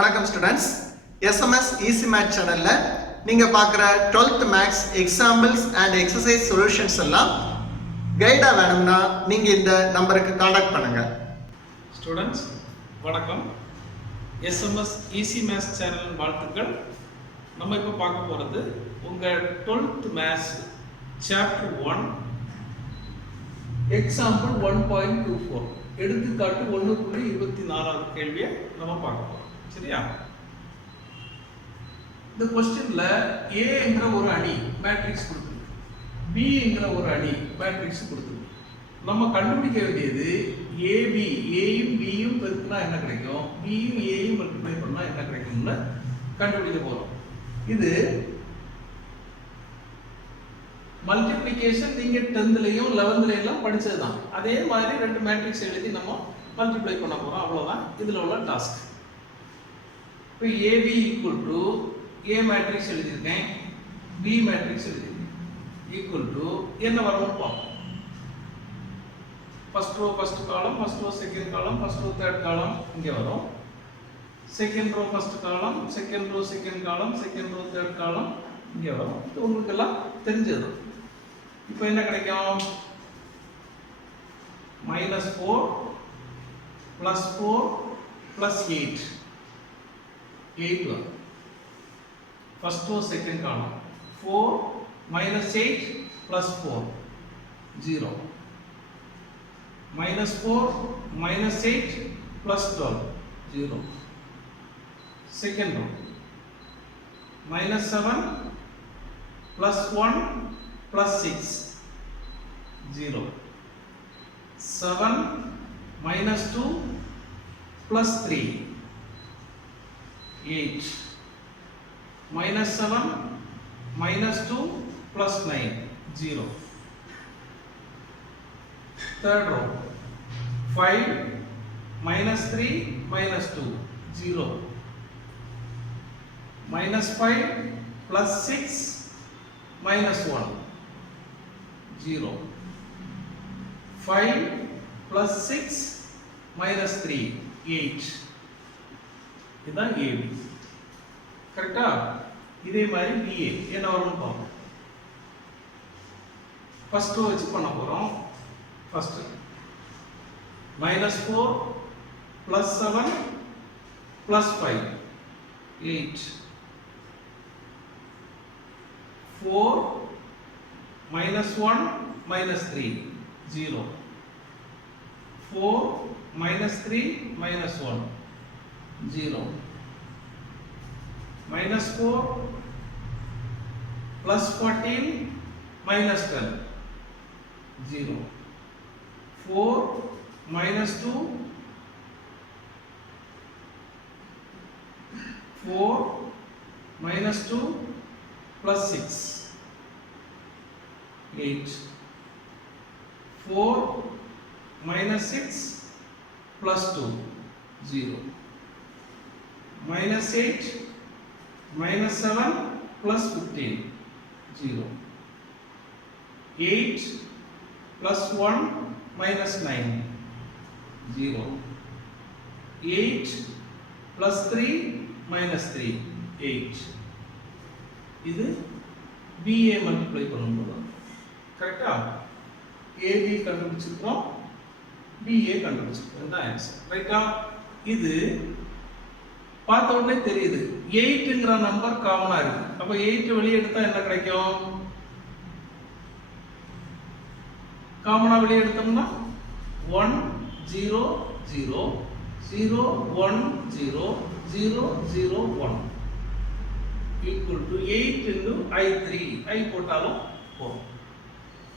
வணக்கம் students. SMS easy math சேனல்ல நீங்க பார்க்குற 12th maths examples and exercise solutions எல்லாம் கைடா வேணும்னா நீங்க இந்த நம்பருக்கு காண்டாக்ட் பண்ணுங்க. ஸ்டூடெண்ட்ஸ் வணக்கம். எஸ்எம்எஸ் ஈஸி மேத்ஸ் சேனல் வாழ்த்துக்கள். நம்ம இப்போ பார்க்க போகிறது உங்கள் 12th மேத்ஸ் சாப்டர் 1 எக்ஸாம்பிள் 1.24 எடுத்துக்காட்டு 1.24 கேள்வியை நம்ம பார்க்க போகிறோம். சரியா? இந்த கொஸ்டின்ல A என்கிற ஒரு அணி மேட்ரிக்ஸ் கொடுத்துருக்கு, B என்கிற ஒரு அணி மேட்ரிக்ஸ் கொடுத்துருக்கு. நம்ம கண்டுபிடிக்க வேண்டியது AB, ஏயும் பியும் பெருக்கினா என்ன கிடைக்கும், பியும் ஏயும் மல்டிப்ளை பண்ணா என்ன கிடைக்கும்னு கண்டுபிடிக்க போறோம். இது மல்டிப்ளிகேஷன் நீங்க 10th-லயும் 11th-லயும் படிச்சதுதான். அதே மாதிரி ரெண்டு மேட்ரிக்ஸ் எழுதி நம்ம மல்டிப்ளை பண்ண போறோம். அவ்வளவுதான் இதுல உள்ள டாஸ்க். இப்போ AB equal to A matrix எழுதியிருக்கேன், B மேட்ரிக்ஸ் எழுதியிருக்கேன், ஈக்குவல் டு என்ன வரும்னு பார்ப்போம். First row first column, first row second column, first row third column இங்கே வரும். Second row first column, second row second column, second row third column இங்கே வரும். இது உங்களுக்கு எல்லாம் தெரிஞ்சது. இப்போ என்ன கிடைக்கும்? -4 +4 +8 8 வரும். ஃபர்ஸ்ட் ரோ செகண்ட் காலம் 4 -8 +4 0 -4 -8 +12 0. Second row -7 +1 +6 0. 7 -2 +3 8 -7 -2 +9 0. Third row 5 -3 -2 0. -5 +6 -1 0. 5 +6 -3 8. இதுதான் AB. கரெக்டா? இதே மாதிரி BA என்ன வரும்னு பார்ப்போம். ஃபர்ஸ்ட் ரோ வச்சு பண்ண போறோம். ஃபர்ஸ்ட் -4 +7 +5 8 4 -1 -3 0. 4 -3 -1 0. -4 +14 -12 0. 4 -2 4 -2 +6 8. 4 -6 +2 0. -8 -7 +15 0. 8 +1 -9 0. 8 +3 -3 8. இது BA மல்டிப்ளை பண்ணும்போது கரெக்டா? AB கண்டுபிடிச்சிருக்கோம், BA கண்டுபிடிச்சிருக்கோம். இதுதான் ஆன்சர். ரைட்டா? இது பார்த்த உடனே தெரியுது 8ங்கிற நம்பர் காமனா இருக்கு. அப்ப 8 வெளியே எடுத்தா என்ன கிடைக்கும்? காமனா வெளியே எடுத்தோம்னா 1 0 0 0 1 0 0 0 1 equal to 8 into I3. I போட்டாலும் போகும்.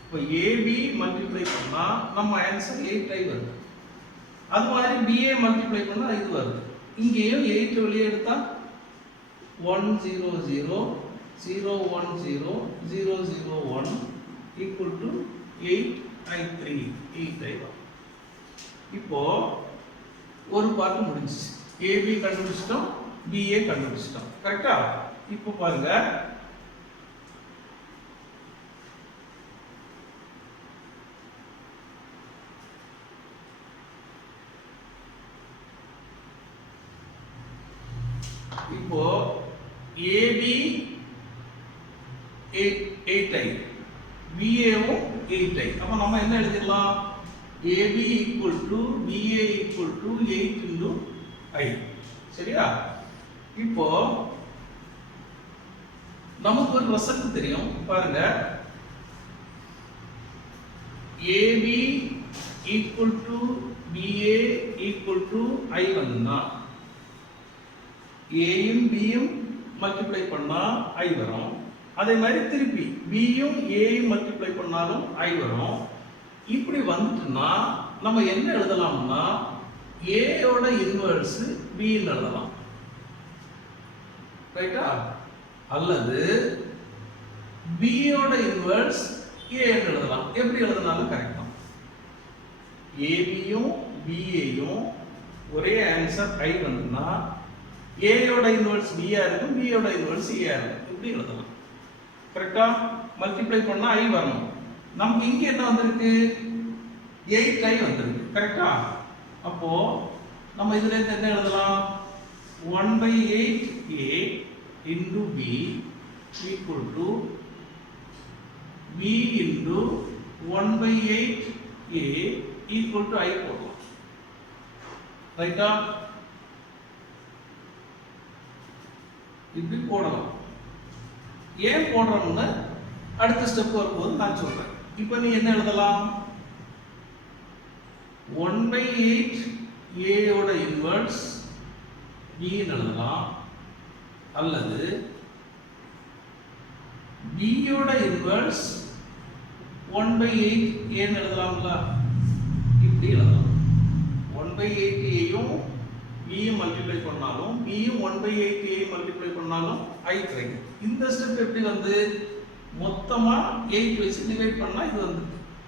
இப்போ AB மல்டிப்ளை பண்ணா நம்ம ஆன்சர் 8I வருது. அது மாதிரி BA மல்டிப்ளை பண்ணா இது வருது. இங்கேயும் 8 வெளியே எடுத்தா 1 0 0 0 1 0 0 0 1 equal to 8I3 8I வரும். இப்போ ஒரு பார்ட் முடிஞ்சிச்சு. AB கண்டுபிடிச்சிட்டோம், BA கண்டுபிடிச்சிட்டோம். கரெக்டா? இப்போ பாருங்க, இப்போ AB 8i BAவும் 8i. அப்ப நம்ம என்ன எழுதிடலாம்? AB equal to BA equal to 8 into I. சரியா? இப்போ நமக்கு ஒரு ரிசல்ட் தெரியும் பாருங்க. AB equal to BA equal to I வந்துனா A யும் B யும் மல்டிப்ளை பண்ணா I வரும். அதே மாதிரி திருப்பி B யும் A யும் மல்டிப்ளை பண்ணாலும் I வரும். இப்படி வந்துட்டுனா நம்ம என்ன எழுதலாம்னா A யோட இன்வெர்ஸ் B ன்னு எழுதலாம். ரைட்டா? அல்லது B யோட இன்வெர்ஸ் A ன்னு எழுதலாம். எப்படி எழுதினாலும் கரெக்ட் தான். AB யும் BA யும் ஒரே ஆன்சர் I வந்துனா A யோட இன்வெர்ஸ் B ஆ இருக்கும், B யோட இன்வெர்ஸ் A ஆ இருக்கும். இப்படி எழுதலாம். கரெக்ட்டா? மல்டிப்ளை பண்ணா I வரணும். நமக்கு இங்க என்ன வந்திருக்கு? 8i வந்திருக்கு. கரெக்ட்டா? அப்போ நம்ம இதுல இருந்து என்ன எழுதலாம்? 1/8a into B equal to B into 1/8a equal to I போடலாம். ரைட்டா? இப்படி போடலாம். ஏன் போடுறோம்னு அடுத்த ஸ்டெப் வரும்போது நான் சொல்றேன். இப்போ நீ என்ன எழுதலாம்? 1/8a யோட இன்வெர்ஸ் B ன்னு எழுதலாம். அல்லது B யோட இன்வெர்ஸ் 1/8a ன்னு எழுதலாம்ல? இப்படி எழுதலாம். 1/8a யும் B யும் மல்டிப்ளை பண்ணாலும் B யும் 1/8a யும் மல்டிப்ளை பண்ணாலும் I கிடைக்கும். இந்த ஸ்டெப் எப்படி வந்து மொத்தமா 8 வச்சு டிவைட் பண்ணா இது வந்து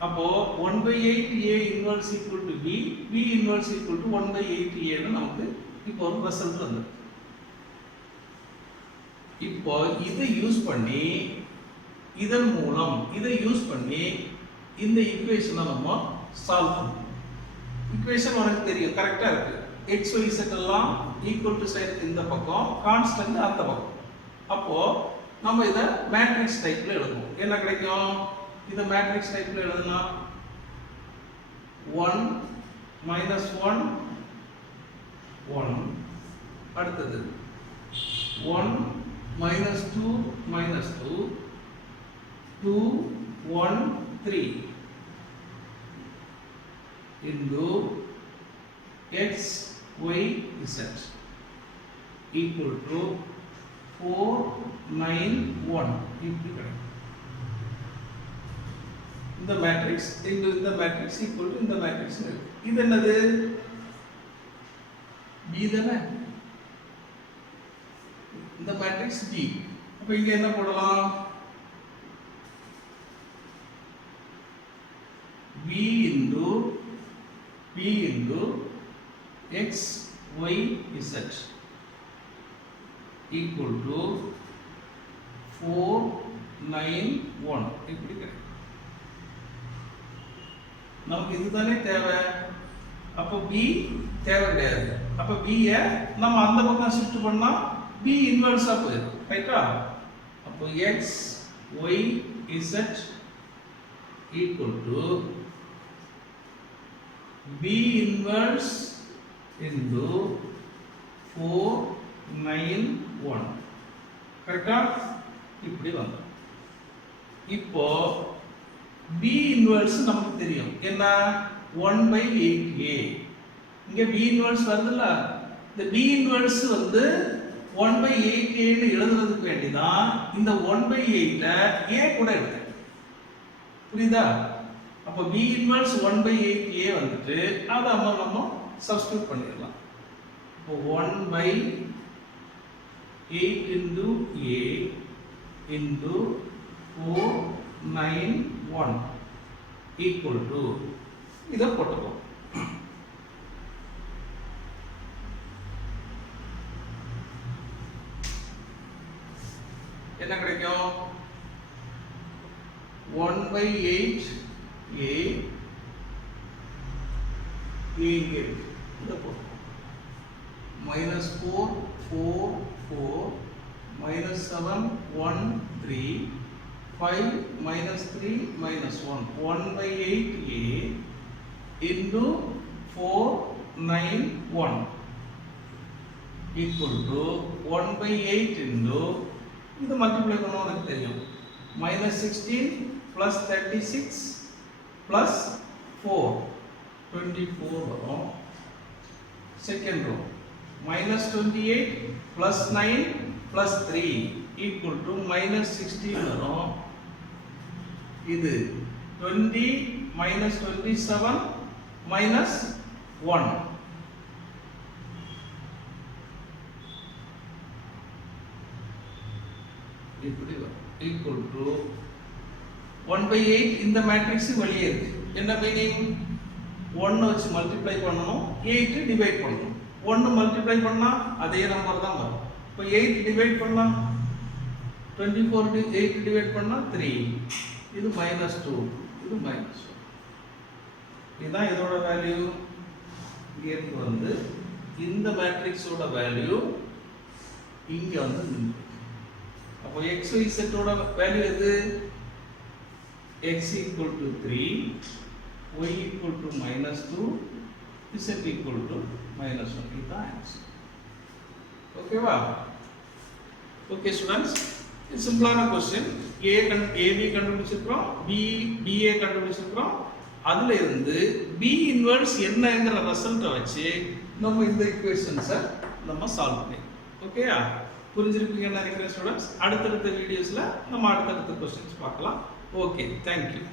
அப்போ 1/8a inverse equal to B, B inverse equal to 1/8a ன்னு நமக்கு இப்போ ஒரு ரிசல்ட் வந்து. இப்போ இதை யூஸ் பண்ணி இதன் மூலம் இதை யூஸ் பண்ணி இந்த ஈக்குவேஷனை நம்ம சால்வ் பண்ணணும். ஈக்குவேஷன் உனக்கு தெரியும், கரெக்டா இருக்கு. x y z எல்லாம் ஈக்குவல் டு சைன் இந்த பக்கம், கான்ஸ்டன்ட் அந்த பக்கம். அப்போ நம்ம இத மேட்ரிக்ஸ் டைப்ல எழுதுவோம். என்ன கிடைக்கும்? இத மேட்ரிக்ஸ் டைப்ல எழுதுனா 1 -1 1 அடுத்தது 1 -2 -2 2 1 3 into x y z equal to 4 9 1 இப்படி கிடைக்கும். இந்த மேட்ரிக்ஸ் இந்த மேட்ரிக்ஸ் equal to இந்த மேட்ரிக்ஸ் இது என்னது? B தானே? இந்த மேட்ரிக்ஸ் B. அப்ப இங்க என்ன போடலாம்? B into x y z equal to 4 9 1 இப்படி கிடைக்கும். நமக்கு இதுதானே தேவை. அப்ப B தேவை கிடையாது. அப்ப B ய நம்ம அந்த பக்கம் ஷிஃப்ட் பண்ணா B இன்வெர்ஸா போயிடும். ரைட்டா? அப்ப x y z equal to B inverse into 4 9 1. கரெக்ட்டா? இப்படி வந்து இப்போ B inverse நமக்கு தெரியும். என்ன? 1/8a. இங்க B inverse வருதுல்ல? இந்த B inverse வந்து 1/8a ன்னு எழுதுறதுக்கு வேண்டிதான் இந்த 1/8 a கூட எடுத்தேன். புரியுதா? அப்ப B inverse 1/8a வந்துட்டு அத நம்ம சப்ஸ்டிட்யூட் பண்ணிடலாம். இப்போ 1/8 into a into 4 9 1 equal to இத போட்டுப்போம். என்ன கிடைக்கும்? 1/8a இங்க இத போட்டுப்போம். minus 4 4 4 minus 7 1 3 5 minus 3 minus 1 1 by 8a into 4 9 1 equal to 1 by 8 into இது மல்டிப்ளை பண்ணா உங்களுக்கு தெரியும் minus 16 plus 36 plus 4 24 வரும் second row minus 28 plus 9 plus 3 equal to minus 16 வரும் இது 20 minus 27 minus 1 இப்படி வரும் equal to 1 by 8 இந்த மேட்ரிக்ஸ் வெளியே இருக்கு என்ன மீனிங் 1 வச்சு மல்டிப்ளை பண்ணனும் 8 டிவைட் பண்ணனும் 1 மல்டிப்ளை பண்ணா அதே நம்பர் தான் வரும் இப்போ 8 டிவைட் பண்ணா 24 8 டிவைட் பண்ணா 3 இது -2 இது -1 இதான் இதோட வேல்யூ இங்க இருந்து வந்து இந்த மேட்ரிக்ஸோட வேல்யூ இங்க வந்து நிற்கும் அப்போ x y z ஓட வேல்யூ எது x equal to 3 y equal to -2 z equal to -1 இதுதான் ஆன்சர் ஓகேவா ஓகே ஸ்டூடண்ட்ஸ் இது சிம்பிளான क्वेश्चन ab கண்டுபிடிச்சிருக்கோம் ba கண்டுபிடிச்சிருக்கோம் அதுல இருந்து b இன்வெர்ஸ் என்னங்கற ரிசல்ட்ட வச்சு நம்ம இந்த ஈக்குவேஷன்ஸை நம்ம சால்வ் பண்ணலாம் ஓகேயா புரிஞ்சிருப்பீங்கன்னு நினைக்கிறேன் ஸ்டூடண்ட்ஸ் அடுத்தடுத்த வீடியோஸ்ல நம்ம அடுத்தடுத்த क्वेश्चंस பார்க்கலாம் ஓகே थैंक यू